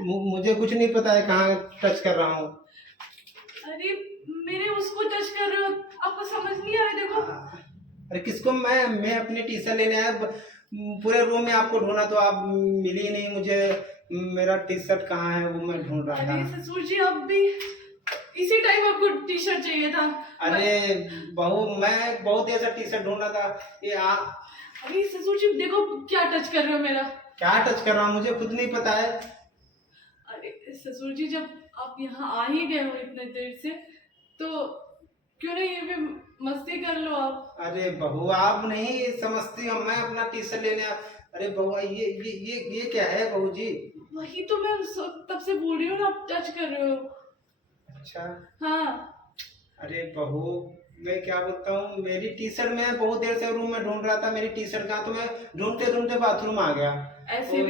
मुझे कुछ नहीं पता है कहाँ टच कर रहा हूँ। अरे मेरे उसको टच कर रहे हो, आपको समझ नहीं आ रहा? देखो। अरे किसको? मैं अपनी टी शर्ट लेने आया, पूरे रूम में आपको ढूंढा तो आप मिली नहीं मुझे। मेरा टी शर्ट कहाँ है वो मैं ढूंढ रहा था। अरे ससुर जी, अब भी इसी टाइम आपको टी शर्ट चाहिए था? अरे बहू, मैं बहुत देर से टी शर्ट ढूंढ रहा था। ये अरे ससुर जी देखो क्या टच कर रहे हो मेरा। क्या टच कर रहा हूँ मुझे खुद नहीं पता है। अरे ससुर जी, जब आप यहाँ आ ही गए हो इतने देर से, तो क्यों नहीं ये भी मस्ती कर लो आप। अरे बहू, आप नहीं समझती हो, मैं अपना टी शर्ट लेने अरे बहू, ये क्या है बहू जी? वही तो मैं तब से बोल रही हूँ ना, आप टच कर रहे हो। अच्छा। हाँ। अरे बहू, मैं क्या बोलता हूँ, मेरी टी शर्ट में बहुत देर से रूम में ढूंढ रहा था, मेरी टी शर्ट कहाँ, तो मैं ढूंढते ढूंढते बाथरूम आ गया। ऐसे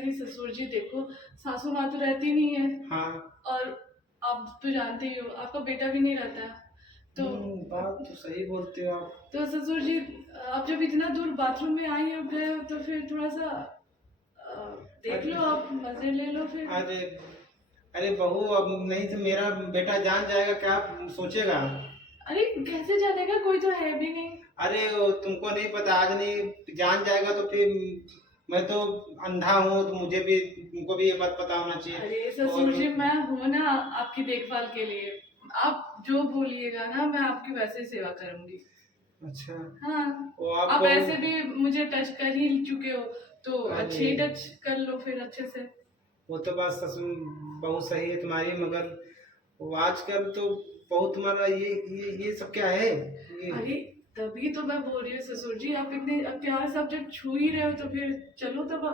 भी ससुर जी देखो, सासू माँ तो रहती नहीं है। हाँ। और आप तो जानते ही हो, आपका बेटा भी नहीं रहता है, तो बात तो सही बोलते हो आप। तो ससुर जी, आप जब इतना दूर बाथरूम में आई हो गए हो, तो फिर थोड़ा सा देख लो, आप मजे ले लो फिर। अरे बहू, अब नहीं तो मेरा बेटा जान जाएगा, क्या सोचेगा? अरे कैसे जानेगा, कोई तो है भी नहीं। अरे वो तुमको नहीं पता, आज नहीं जान जाएगा तो फिर मैं तो अंधा हूँ, तो मुझे भी, तुमको भी ये बात पता होना चाहिए। अरे ससुर जी, मैं हूँ ना आपकी देखभाल के लिए, आप जो बोलिएगा ना मैं आपकी वैसे सेवा करूंगी। अच्छा। हाँ। वो आप ऐसे भी मुझे टच कर ही चुके हो, तो अच्छे ही टच कर लो फिर अच्छे से। वो तो बात ससुर बहुत सही है तुम्हारी, मगर वो आजकल तो बहुत तुम्हारा ये सब क्या है अरे तभी तो मैं बोल रही हूँ ससुर जी, आप इतने प्यार सब जब छू ही रहे हो, तो फिर चलो तब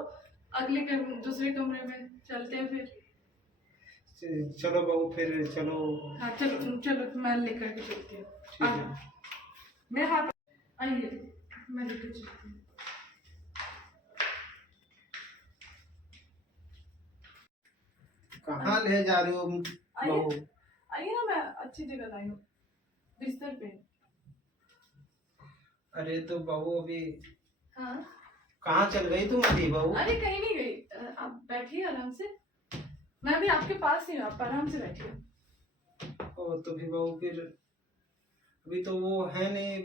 अगले दूसरे कमरे में चलते हैं फिर। चलो बहू, फिर चलो। हाँ चलो चलो, मैं लेकर के चलती हूँ। ठीक है। मेरे हाथ आइए, मैं लेकर चलती हूँ। कहाँ ले जा रही हो बहू? आइए ना, मैं अच्छी जगह लाई हूँ, बिस्तर पे। अरे तो बहू अभी हाँ। कहाँ चल गई तुम अभी बहू? अरे कहीं नहीं गई, आप बैठिए आराम से, मैं भी आपके पास ही हूँ, आप आराम से बैठिए। और तो फिर बहू, फिर अभी तो वो है नहीं,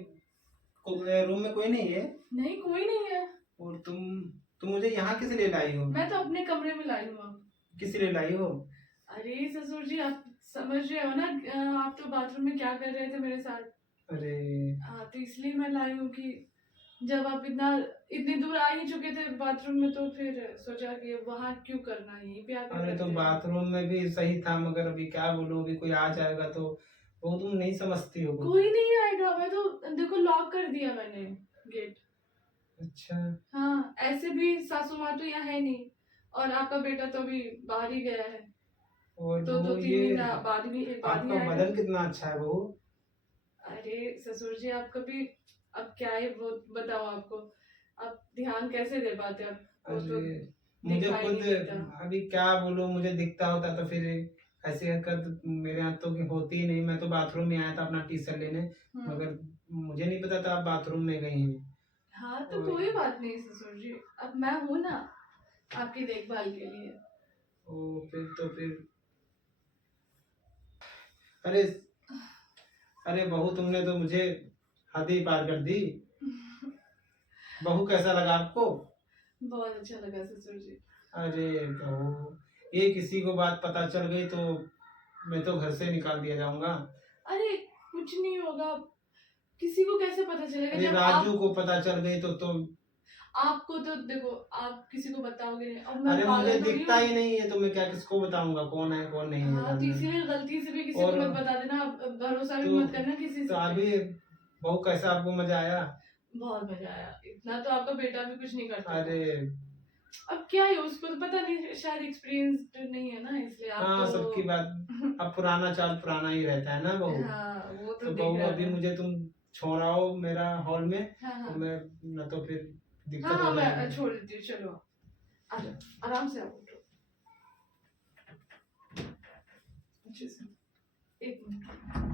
रूम में कोई नहीं है? नहीं, कोई नहीं है। और तुम मुझे यहाँ किस लिए लाई हो? मैं तो अपने कमरे में लाई हूँ। किस लिए लाई हो? अरे ससुर जी, आप समझ रहे हो ना, आप तो बाथरूम में क्या कर रहे थे मेरे साथ। अरे हाँ, तो इसलिए मैं लाई हूँ कि जब आप इतनी दूर आ ही चुके थे बाथरूम में, तो फिर सोचा कि वहाँ क्यों करना, यहीं पे आकर अरे तो करते हैं। बाथरूम में भी सही था, मगर अभी क्या बोलूं, अभी कोई आ जाएगा तो वो तुम नहीं समझती हो। कोई नहीं आएगा, मैं तो देखो लॉक कर दिया मैंने गेट। अच्छा। हाँ, ऐसे भी सासू माँ तो यहाँ है नहीं, और आपका बेटा तो अभी बाहर ही गया है, और तो वो 2-3 दिन बाद ही आपका आएगा। बदन कितना अच्छा है बहू। अरे ससुर जी, आप कभी, अब क्या है वो बताओ आपको, आप ध्यान कैसे दे पाते आप? तो मुझे खुद अभी क्या बोलूं, मुझे दिखता होता तो फिर ऐसी हरकत मेरे हाथ तो होती ही नहीं। मैं तो बाथरूम में आया था अपना टी शर्ट लेने, मगर मुझे नहीं पता था आप बाथरूम में गई हैं। हाँ तो कोई बात नहीं ससुर जी, अब मैं हूँ ना आपकी देखभाल के लिए। ओ फिर अरे अरे बहू, तुमने तो मुझे हद ही पार कर दी। बहू कैसा लगा आपको? बहुत अच्छा लगा ससुर जी। अरे बहू, ये किसी को बात पता चल गई तो मैं तो घर से निकाल दिया जाऊंगा। अरे कुछ नहीं होगा, किसी को कैसे पता चलेगा? अरे जब राजू को पता चल गई तो आपको तो देखो, आप किसी को बताओगे नहीं, अब अरे मुझे तो दिखता ही नहीं है तो मैं क्या किसको बताऊंगा कौन है कौन नहीं है? हाँ, तो इसीलिए गलती से भी किसी को मत बता देना, भरोसा भी मत करना किसी से। अभी बहू, कैसा आपको मजा आया? बहुत मजा आया, इतना तो आपका बेटा भी कुछ नहीं करता। अरे अब क्या है, उसको तो पता नहीं, शायद एक्सपीरियंस नहीं है ना, इसलिए आप हाँ, सबकी बात अब पुराना चाल पुराना ही रहता है ना बहू। हाँ, वो तो बहू अभी मुझे तुम छोड़ाओ मेरा हॉल में। हाँ, तो मैं न तो फिर दिक्कत हाँ, हो मैं जाएगी। छोड़ देती हूँ, चलो आ जाओ आराम से, आओ अच्छे से, एक मिनट।